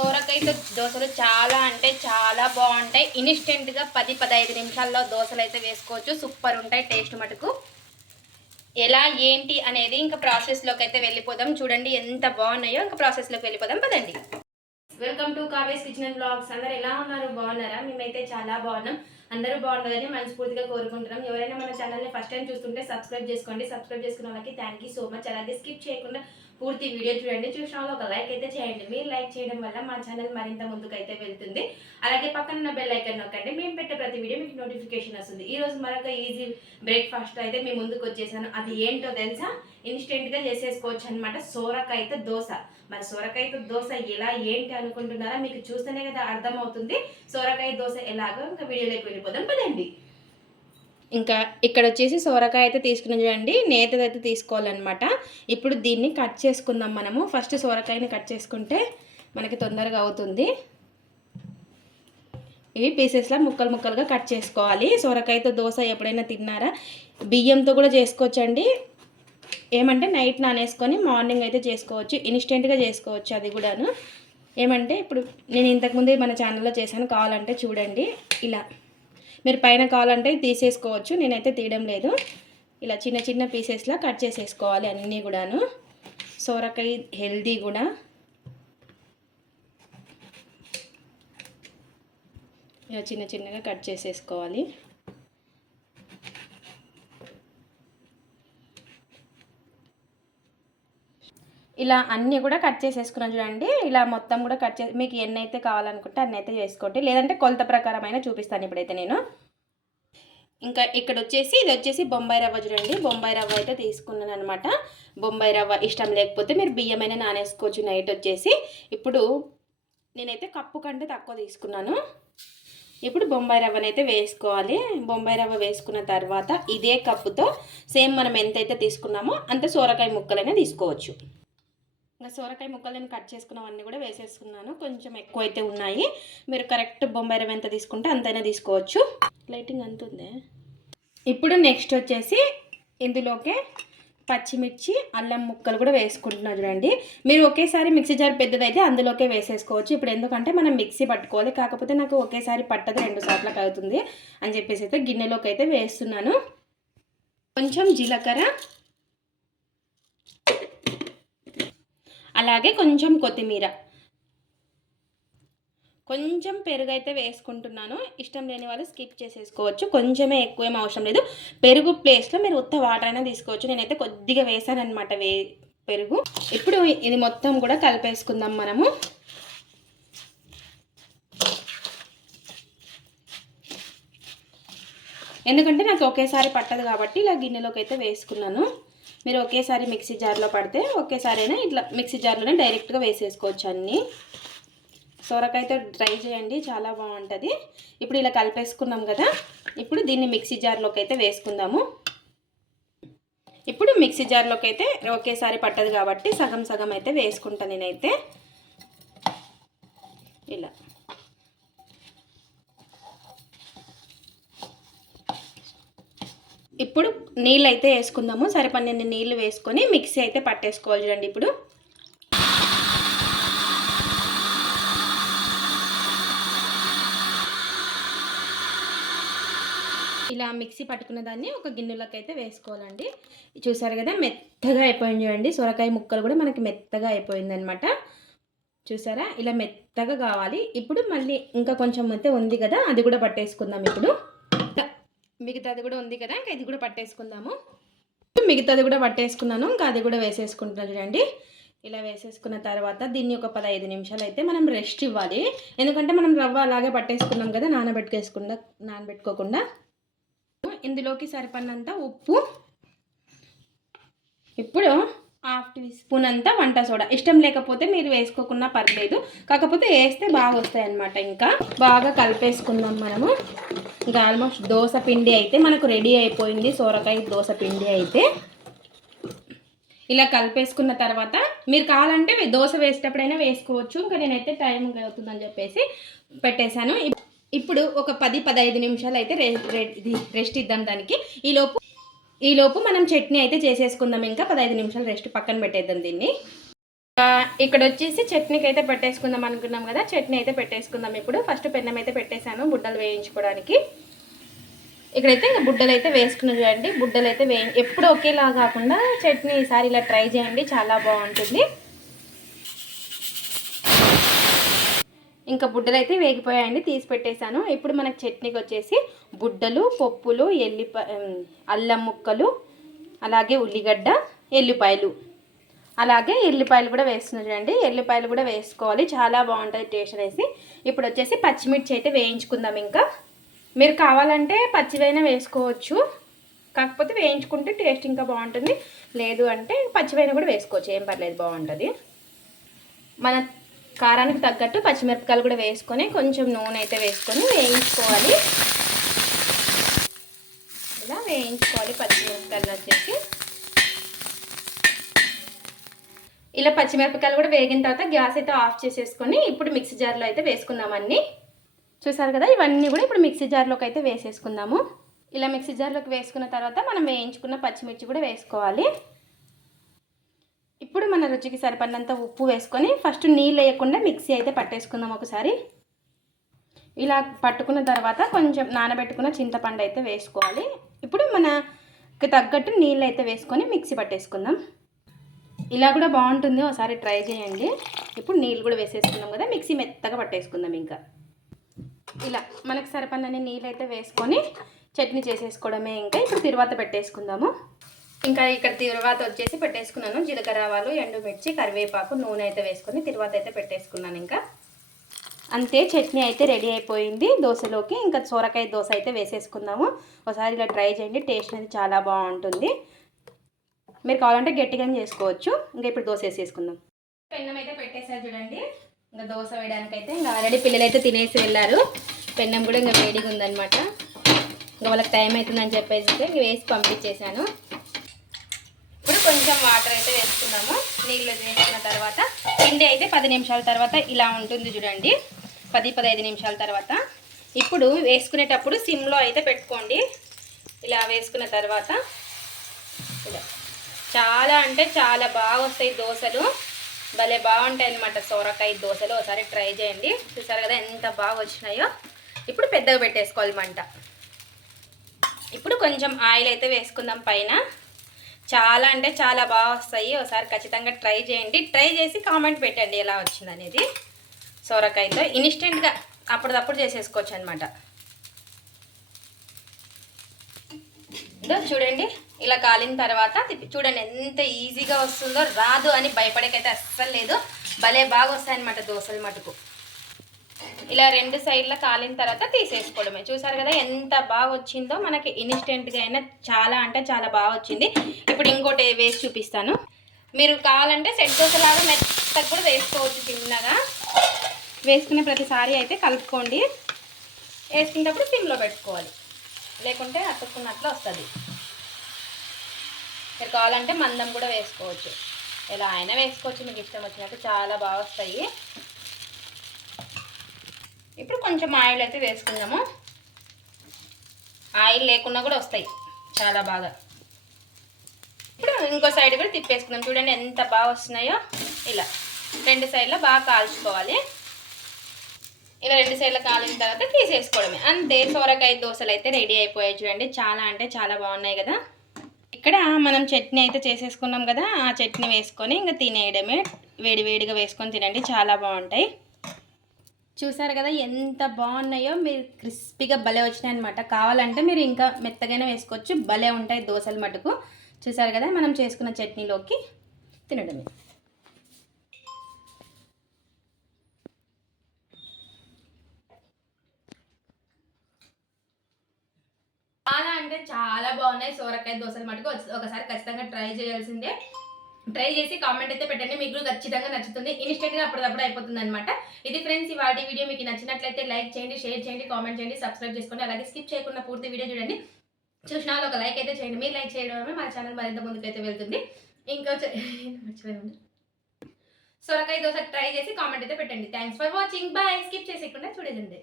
సోరకాయతో దోశలు చాలా అంటే చాలా బాగుంటాయి. ఇన్స్టెంట్గా పది పదహైదు నిమిషాల్లో దోశలు అయితే వేసుకోవచ్చు. సూపర్ ఉంటాయి టేస్ట్ మటుకు. ఎలా ఏంటి అనేది ఇంకా ప్రాసెస్లోకి అయితే వెళ్ళిపోదాం. చూడండి ఎంత బాగున్నాయో ఇంకా ప్రాసెస్లోకి వెళ్ళిపోదాం. పదండి. Welcome to Kaave's kitchen and blogs. అందరు ఎలా ఉన్నారు? బాగున్నారా? మేమైతే చాలా బాగున్నాం. అందరూ బాగుంటుందని మనస్ఫూర్తిగా కోరుకుంటున్నాం. ఎవరైనా మన ఛానల్ని ఫస్ట్ టైం చూస్తుంటే సబ్స్క్రైబ్ చేసుకోండి. సబ్స్క్రైబ్ చేసుకున్న వాళ్ళకి థ్యాంక్ యూ సో మచ్. అలాగే స్కిప్ చేయకుండా పూర్తి వీడియో చూడండి. చూసిన వాళ్ళు ఒక లైక్ అయితే చేయండి. మీరు లైక్ చేయడం వల్ల మా ఛానల్ మరింత ముందుకు అయితే వెళ్తుంది. అలాగే పక్కన ఉన్న బెల్ ఐకన్ నొక్కండి. మేము పెట్టే ప్రతి వీడియో మీకు నోటిఫికేషన్ వస్తుంది. ఈ రోజు మరొక ఈజీ బ్రేక్ఫాస్ట్ అయితే మేము ముందుకు వచ్చేసాను. అది ఏంటో తెలుసా? ఇన్స్టెంట్గా చేసేసుకోవచ్చు అనమాట సోరకాయతో దోశ. మరి సోరకాయతో దోశ ఎలా ఏంటి అనుకుంటున్నారా? మీకు చూస్తేనే కదా అర్థమవుతుంది. సోరకాయ దోశ ఎలాగో ఇంకా వీడియోలోకి వెళ్ళిపోదాం. పదండి. ఇంకా ఇక్కడ వచ్చేసి సోరకాయ అయితే తీసుకుని చూడండి నేతది అయితే తీసుకోవాలన్నమాట. ఇప్పుడు దీన్ని కట్ చేసుకుందాం మనము. ఫస్ట్ సోరకాయని కట్ చేసుకుంటే మనకి తొందరగా అవుతుంది. ఇవి పీసెస్లా ముక్కలు ముక్కలుగా కట్ చేసుకోవాలి. సొరకాయతో దోశ ఎప్పుడైనా తిన్నారా? బియ్యంతో కూడా చేసుకోవచ్చండి. ఏమంటే నైట్ నానేసుకొని మార్నింగ్ అయితే చేసుకోవచ్చు. ఇన్స్టెంట్గా చేసుకోవచ్చు అది కూడాను. ఏమంటే ఇప్పుడు నేను ఇంతకుముందు మన ఛానల్లో చేశాను. కావాలంటే చూడండి. ఇలా. మీరు పైన కావాలంటే తీసేసుకోవచ్చు. నేనైతే తీయడం లేదు. ఇలా చిన్న చిన్న పీసెస్లా కట్ చేసేసుకోవాలి అన్నీ కూడాను. సోరకాయ హెల్దీ కూడా. ఇలా చిన్న చిన్నగా కట్ చేసేసుకోవాలి. ఇలా అన్నీ కూడా కట్ చేసేసుకున్నాను చూడండి. ఇలా మొత్తం కూడా కట్ చేసి మీకు ఎన్ని అయితే కావాలనుకుంటే అన్ని అయితే చేసుకోండి. లేదంటే కొలత ప్రకారమైన చూపిస్తాను ఇప్పుడైతే నేను. ఇంకా ఇక్కడ వచ్చేసి ఇది వచ్చేసి బొంబాయి రవ్వ చూడండి. బొంబాయి రవ్వ అయితే తీసుకున్నాను అనమాట బొంబాయి రవ్వ ఇష్టం లేకపోతే మీరు బియ్యమైనా నానేసుకోవచ్చు నైట్ వచ్చేసి. ఇప్పుడు నేనైతే కప్పు కంటే తక్కువ తీసుకున్నాను. ఇప్పుడు బొంబాయి రవ్వనైతే వేసుకోవాలి. బొంబాయి రవ్వ వేసుకున్న తర్వాత ఇదే కప్పుతో సేమ్ మనం ఎంతైతే తీసుకున్నామో అంత సోరకాయ ముక్కలైనా తీసుకోవచ్చు. ఇంకా సోరకాయ ముక్కలు నేను కట్ చేసుకున్నవన్నీ కూడా వేసేసుకున్నాను. కొంచెం ఎక్కువ అయితే ఉన్నాయి. మీరు కరెక్ట్ బొంబాయి రవ్వ ఎంత తీసుకుంటే అంతైనా తీసుకోవచ్చు. లైటింగ్ అంత ఉంది. ఇప్పుడు నెక్స్ట్ వచ్చేసి ఇందులోకే పచ్చిమిర్చి అల్లం ముక్కలు కూడా వేసుకుంటున్నా చూడండి. మీరు ఒకేసారి మిక్సీ జార్ పెద్దదైతే అందులోకే వేసేసుకోవచ్చు. ఇప్పుడు ఎందుకంటే మనం మిక్సీ పట్టుకోవాలి. కాకపోతే నాకు ఒకేసారి పట్టదు రెండు సార్లకు అవుతుంది అని చెప్పేసి అయితే గిన్నెలోకి అయితే వేస్తున్నాను. కొంచెం జీలకర్ర అలాగే కొంచెం కొత్తిమీర. కొంచెం పెరుగు అయితే వేసుకుంటున్నాను. ఇష్టం లేని వాళ్ళు స్కిప్ చేసేసుకోవచ్చు. కొంచెమే ఎక్కువ ఏం అవసరం లేదు. పెరుగు ప్లేస్లో మీరు ఉత్త వాటర్ అయినా తీసుకోవచ్చు. నేనైతే కొద్దిగా వేసాను అనమాట వే పెరుగు. ఇప్పుడు ఇది మొత్తం కూడా కలిపేసుకుందాం మనము. ఎందుకంటే నాకు ఒకేసారి పట్టదు కాబట్టి ఇలా గిన్నెలోకి అయితే వేసుకున్నాను. మీరు ఒకేసారి మిక్సీ జార్లో పడితే ఒకేసారి అయినా ఇట్లా మిక్సీ జార్లోనే డైరెక్ట్గా వేసేసుకోవచ్చు అన్నీ. సొరకాయతో ట్రై చేయండి చాలా బాగుంటుంది. ఇప్పుడు ఇలా కలిపేసుకున్నాం కదా ఇప్పుడు దీన్ని మిక్సీ జార్లోకి అయితే వేసుకుందాము. ఇప్పుడు మిక్సీ జార్లోకి అయితే ఒకేసారి పట్టదు కాబట్టి సగం సగం అయితే వేసుకుంటాను నేనైతే. ఇలా. ఇప్పుడు నీళ్ళు అయితే వేసుకుందాము. సరిపడినన్ని నీళ్ళు వేసుకొని మిక్సీ అయితే పట్టేసుకోవాలి చూడండి ఇప్పుడు. ఇలా మిక్సీ పట్టుకున్న దాన్ని ఒక గిన్నెలోకి అయితే వేసుకోవాలండి. చూసారు కదా మెత్తగా అయిపోయింది చూడండి. సొరకాయ ముక్కలు కూడా మనకి మెత్తగా అయిపోయింది అనమాట చూసారా? ఇలా మెత్తగా కావాలి. ఇప్పుడు మళ్ళీ ఇంకా కొంచెం అయితే ఉంది కదా అది కూడా పట్టేసుకుందాం ఇప్పుడు. మిగతాది కూడా ఉంది కదా ఇంకా ఇది కూడా పట్టేసుకుందాము. మిగతాది కూడా పట్టేసుకున్నాను ఇంకా అది కూడా వేసేసుకుంటున్నాను చూడండి. ఇలా వేసేసుకున్న తర్వాత దీన్ని ఒక పదహైదు నిమిషాలు అయితే మనం రెస్ట్ ఇవ్వాలి. ఎందుకంటే మనం రవ్వ అలాగే పట్టేసుకున్నాం కదా నానబెట్టుకేసుకుండా నానబెట్టుకోకుండా. ఇందులోకి సరిపడినంత ఉప్పు. ఇప్పుడు హాఫ్ టీ స్పూన్ అంతా వంట సోడా. ఇష్టం లేకపోతే మీరు వేసుకోకున్నా పర్లేదు. కాకపోతే వేస్తే బాగా వస్తాయి అన్నమాట ఇంకా. బాగా కలిపేసుకుందాం మనము. ఇంకా ఆల్మోస్ట్ దోశ పిండి అయితే మనకు రెడీ అయిపోయింది. సోరకాయ దోశ పిండి అయితే. ఇలా కలిపేసుకున్న తర్వాత మీరు కావాలంటే దోశ వేసేటప్పుడైనా వేసుకోవచ్చు. ఇంకా నేనైతే టైం అవుతుందని చెప్పేసి పెట్టేశాను. ఇప్- ఇప్పుడు ఒక పది పదహైదు నిమిషాలు అయితే రె రెస్ట్ ఇద్దాం దానికి. ఈలోపు ఈలోపు మనం చట్నీ అయితే చేసేసుకుందాం. ఇంకా పదహైదు నిమిషాలు రెస్ట్ పక్కన పెట్టేద్దాం దీన్ని. ఇక్కడ వచ్చేసి చట్నీకి అయితే పెట్టేసుకుందాం అనుకున్నాం కదా. చట్నీ అయితే పెట్టేసుకుందాం ఇప్పుడు. ఫస్ట్ పెన్నం అయితే పెట్టేశాను బుడ్డలు వేయించుకోవడానికి. ఇక్కడైతే ఇంకా బుడ్డలు అయితే వేసుకుని చూడండి. బుడ్డలు అయితే వే ఎప్పుడు ఒకేలా కాకుండా చట్నీ ఈసారి ఇలా ట్రై చేయండి. చాలా బాగుంటుంది. ఇంకా బుడ్డలు అయితే వేగిపోయాయండి తీసి పెట్టేశాను. ఇప్పుడు మనకు చట్నీకి వచ్చేసి బుడ్డలు పప్పులు ఎల్లిప అల్లం ముక్కలు అలాగే ఉల్లిగడ్డ ఎల్లిపాయలు. అలాగే ఎల్లిపాయలు కూడా వేస్తున్నారు చూడండి. ఎల్లిపాయలు కూడా వేసుకోవాలి. చాలా బాగుంటుంది టేస్ట్ అనేసి. ఇప్పుడు వచ్చేసి పచ్చిమిర్చి అయితే వేయించుకుందాం ఇంకా. మీరు కావాలంటే పచ్చివైనా వేసుకోవచ్చు. కాకపోతే వేయించుకుంటే టేస్ట్ ఇంకా బాగుంటుంది. లేదు అంటే పచ్చివైనా కూడా వేసుకోవచ్చు. ఏం పర్లేదు బాగుంటుంది. మన కారానికి తగ్గట్టు పచ్చిమిరపకాయలు కూడా వేసుకొని కొంచెం నూనె అయితే వేసుకొని వేయించుకోవాలి. ఇలా వేయించుకోవాలి పచ్చిమిరపకాయలు వచ్చేసి. ఇలా పచ్చిమిరపకాయలు కూడా వేగిన తర్వాత గ్యాస్ అయితే ఆఫ్ చేసేసుకొని ఇప్పుడు మిక్సీ జార్లో అయితే వేసుకుందాం అన్నీ చూసారు కదా ఇవన్నీ కూడా ఇప్పుడు మిక్సీ జార్లోకి అయితే వేసేసుకుందాము. ఇలా మిక్సీ జార్లోకి వేసుకున్న తర్వాత మనం వేయించుకున్న పచ్చిమిర్చి కూడా వేసుకోవాలి. మన రుచికి సరిపడినంత ఉప్పు వేసుకొని ఫస్ట్ నీళ్ళు వేయకుండా మిక్సీ అయితే పట్టేసుకుందాం ఒకసారి. ఇలా పట్టుకున్న తర్వాత కొంచెం నానబెట్టుకున్న చింతపండు అయితే వేసుకోవాలి. ఇప్పుడు మనకి తగ్గట్టు నీళ్ళు అయితే వేసుకొని మిక్సీ పట్టేసుకుందాం. ఇలా కూడా బాగుంటుంది. ఒకసారి ట్రై చేయండి. ఇప్పుడు నీళ్ళు కూడా వేసేసుకున్నాం కదా. మిక్సీ మెత్తగా పట్టేసుకుందాం ఇంకా. ఇలా మనకు సరిపడినన్ని నీళ్ళు అయితే వేసుకొని చట్నీ చేసేసుకోవడమే ఇంకా. ఇప్పుడు తిరువాత పెట్టేసుకుందాము. ఇంకా ఇక్కడ తిరువాత వచ్చేసి పెట్టేసుకున్నాను. జీలకర్ర ఆవాలు ఎండుమిర్చి కరివేపాకు నూనె అయితే వేసుకొని తిరువాత అయితే పెట్టేసుకున్నాను ఇంకా. అంతే చట్నీ అయితే రెడీ అయిపోయింది. దోశలోకి ఇంకా సోరకాయ దోశ అయితే వేసేసుకుందాము. ఒకసారి ఇలా ట్రై చేయండి టేస్ట్ అనేది చాలా బాగుంటుంది. మీరు కావాలంటే గట్టిగానే చేసుకోవచ్చు. ఇంకా ఇప్పుడు దోశ వేసేసుకుందాం. పెన్నం అయితే పెట్టేశారు చూడండి. ఇంకా దోశ వేయడానికి అయితే ఇంకా ఆల్రెడీ పిల్లలు అయితే తినేసి వెళ్ళారు. పెన్నం కూడా ఇంకా వేడిగా ఉందన్నమాట. ఇంకా వాళ్ళకి టైం అవుతుందని చెప్పేసి ఇంకా వేసి పంపించేశాను. కొంచెం వాటర్ అయితే వేసుకున్నాము. నీళ్ళు వేసుకున్న తర్వాత పిండి అయితే పది నిమిషాల తర్వాత ఇలా ఉంటుంది చూడండి. పది పదహైదు నిమిషాల తర్వాత. ఇప్పుడు వేసుకునేటప్పుడు సిమ్లో అయితే పెట్టుకోండి. ఇలా వేసుకున్న తర్వాత ఇలా. చాలా అంటే చాలా బాగా వస్తాయి దోశలు. భలే బాగుంటాయి అనమాట సోరకాయ దోశలు ఒకసారి ట్రై చేయండి. చూసారు కదా ఎంత బాగా వచ్చినాయో. ఇప్పుడు పెద్దగా పెట్టేసుకోవాలి మంట. ఇప్పుడు కొంచెం ఆయిల్ అయితే వేసుకుందాం పైన. చాలా అంటే చాలా బాగా వస్తాయి. ఒకసారి ఖచ్చితంగా ట్రై చేయండి. ట్రై చేసి కామెంట్ పెట్టండి ఎలా వచ్చింది అనేది. సొరకాయతో ఇన్స్టెంట్గా అప్పటిదప్పుడు చేసేసుకోవచ్చు అనమాట చూడండి ఇలా కాలిన తర్వాత చూడండి ఎంత ఈజీగా వస్తుందో రాదు అని భయపడేకైతే అస్సలు లేదు. భలే బాగా వస్తాయన్నమాట దోశలు మటుకు. ఇలా రెండు సైడ్ల కాలిన తర్వాత తీసేసుకోవడమే. చూసారు కదా ఎంత బాగా వచ్చిందో? మనకి ఇన్స్టెంట్గా అయినా చాలా అంటే చాలా బాగా వచ్చింది. ఇప్పుడు ఇంకోటి వేసి చూపిస్తాను. మీరు కావాలంటే సెట్ దోశలాగా మెత్తగా కూడా వేసుకోవచ్చు చిన్నగా. వేసుకునే ప్రతిసారి అయితే కలుపుకోండి. వేసుకునేటప్పుడు సిమ్లో పెట్టుకోవాలి. లేకుంటే అతుక్కున్నట్లు వస్తుంది. మీరు కావాలంటే మందం కూడా వేసుకోవచ్చు. ఎలా అయినా వేసుకోవచ్చు. మీకు ఇష్టం వచ్చినట్టు చాలా బాగా వస్తాయి. ఇప్పుడు కొంచెం ఆయిల్ అయితే వేసుకుందాము. ఆయిల్ లేకుండా కూడా వస్తాయి చాలా బాగా. ఇప్పుడు ఇంకో సైడ్ కూడా తిప్పేసుకుందాం. చూడండి ఎంత బాగా వస్తున్నాయో. ఇలా రెండు సైడ్లో బాగా కాల్చుకోవాలి. ఇలా రెండు సైడ్లు కాలిన తర్వాత తీసేసుకోవడమే. అంతే సోరకాయ దోశలు అయితే రెడీ అయిపోయాయి చూడండి. చాలా అంటే చాలా బాగున్నాయి కదా. ఇక్కడ మనం చట్నీ అయితే చేసేసుకున్నాం కదా. ఆ చట్నీ వేసుకొని ఇంకా తినేయడమే. వేడివేడిగా వేసుకొని తినండి చాలా బాగుంటాయి. చూసారు కదా ఎంత బాగున్నాయో? మీరు క్రిస్పీగా భలే వచ్చినాయి అనమాట కావాలంటే మీరు ఇంకా మెత్తగానే వేసుకోవచ్చు. భలే ఉంటాయి దోశలు మటుకు. చూసారు కదా మనం చేసుకున్న చట్నీలోకి తినడమే. చాలా అంటే చాలా బాగున్నాయి సోరకాయ దోశలు మటుకు. ఒకసారి ఖచ్చితంగా ట్రై చేయాల్సిందే. ట్రై చేసి కామెంట్ అయితే పెట్టండి. మీకు ఖచ్చితంగా నచ్చుతుంది. ఇన్స్టెంట్గా అప్పటిదప్పుడు అయిపోతుంది అనమాట ఇది ఫ్రెండ్స్ ఇవాళ వీడియో మీకు నచ్చినట్లయితే లైక్ చేయండి షేర్ చేయండి కామెంట్ చేయండి సబ్స్క్రైబ్ చేసుకోండి. అలాగే స్కిప్ చేయకుండా పూర్తి వీడియో చూడండి. చూసిన వాళ్ళు ఒక లైక్ అయితే చేయండి. మీరు లైక్ చేయడమే మా ఛానల్ మరింత ముందుకైతే వెళ్తుంది. ఇంకా సొరకాయ దోశ ట్రై చేసి కామెంట్ అయితే పెట్టండి. Thanks for watching bye skip చేసేయకుండా చూడండి